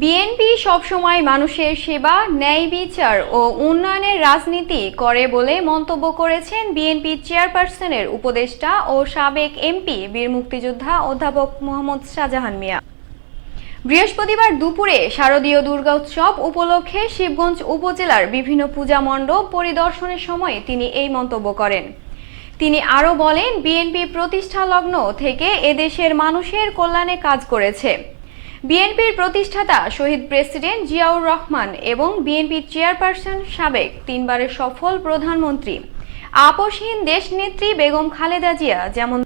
BNP সবসময় মানুষের সেবা, ন্যায় বিচার ও উন্নয়নের রাজনীতি করে বলে মন্তব্য করেছেন বিএনপি চেয়ারপারসনের উপদেষ্টা ও সাবেক এমপি বীর মুক্তিযোদ্ধা অধ্যাপক মোহাম্মদ শাহজাহান মিয়া। বৃহস্পতিবার দুপুরে শারদীয় দুর্গা উৎসব উপলক্ষে শিবগঞ্জ উপজেলার বিভিন্ন পূজা মণ্ডপ পরিদর্শনের সময় তিনি এই মন্তব্য করেন। তিনি আরও বলেন বিএনপি প্রতিষ্ঠা লগ্ন থেকে এদেশের মানুষের কল্যাণে কাজ করেছে। বিএনপির প্রতিষ্ঠাতা শহীদ প্রেসিডেন্ট জিয়াউর রহমান এবং বিএনপির চেয়ারপারসন সাবেক তিনবারের সফল প্রধানমন্ত্রী। আপসহীন দেশনেত্রী বেগম খালেদা জিয়া যেমন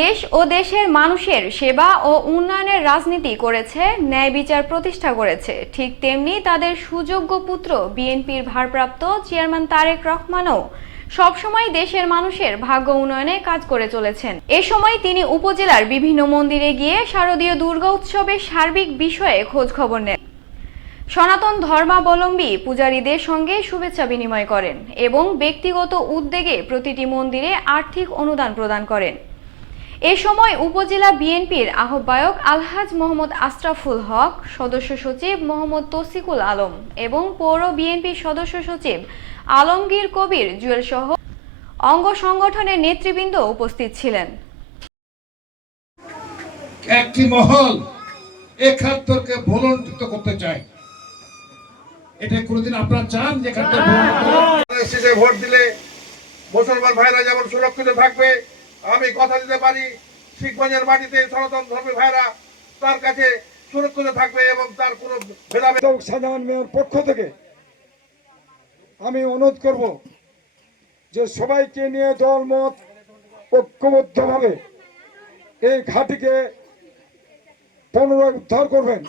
দেশ ও দেশের মানুষের সেবা ও উন্নয়নের রাজনীতি করেছে, ন্যায় বিচার প্রতিষ্ঠা করেছে, ঠিক তেমনি তাদের সুযোগ্য পুত্র বিএনপির ভারপ্রাপ্ত চেয়ারম্যান তারেক রহমানও সবসময় দেশের মানুষের ভাগ্য উন্নয়নে কাজ করে চলেছেন। এ সময় তিনি উপজেলার বিভিন্ন মন্দিরে গিয়ে শারদীয় দুর্গা উৎসবের সার্বিক বিষয়ে খোঁজ খবর নেন। সনাতন ধর্মাবলম্বী পূজারীদের সঙ্গে শুভেচ্ছা বিনিময় করেন এবং ব্যক্তিগত উদ্যোগে প্রতিটি মন্দিরে আর্থিক অনুদান প্রদান করেন। এ সময় উপজেলা বিএনপির আহ্বায়ক আলহাজ মোহাম্মদ আশরাফুল হক সদস্য সচিব মোহাম্মদ তসিকুল আলম এবং পৌর বিএনপির সদস্য সচিব আলমগীর কবির জুয়েল সহ অঙ্গ সংগঠনের নেতৃবৃন্দ উপস্থিত ছিলেন। একটি মহল একাত্তরকে ভুলন্টিত করতে চায়। এটা কোনোদিন আপনারা চান যে একাত্তর ভোট দিলে মুসলমান ভাইরা যেমন সুরক্ষিত থাকবে আমি কথা দিতে পারি। শিখগঞ্জের মাটিতে সনাতন ধর্মের ভাইরা তার কাছে সুরক্ষিত থাকবে এবং তার কোনো ভেদাভেদ সাধারণ মেয়র পক্ষ থেকে আমি অনুরোধ করব যে সবাইকে নিয়ে দলমত ঐক্যবদ্ধভাবে এই ঘাটিকে পুনরুদ্ধার করবেন।